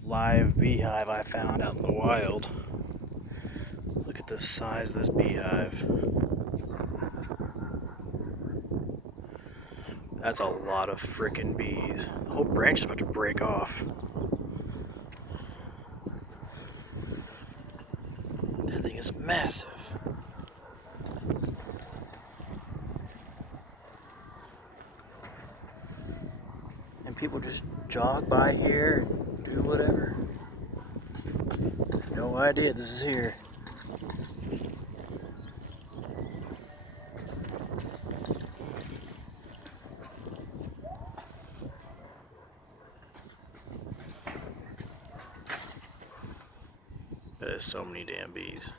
Live beehive I found out in the wild. Look at the size of this beehive. That's a lot of frickin' bees. The whole branch is about to break off. That thing is massive. And people just jog by here and do whatever. No idea this is here. There's so many damn bees.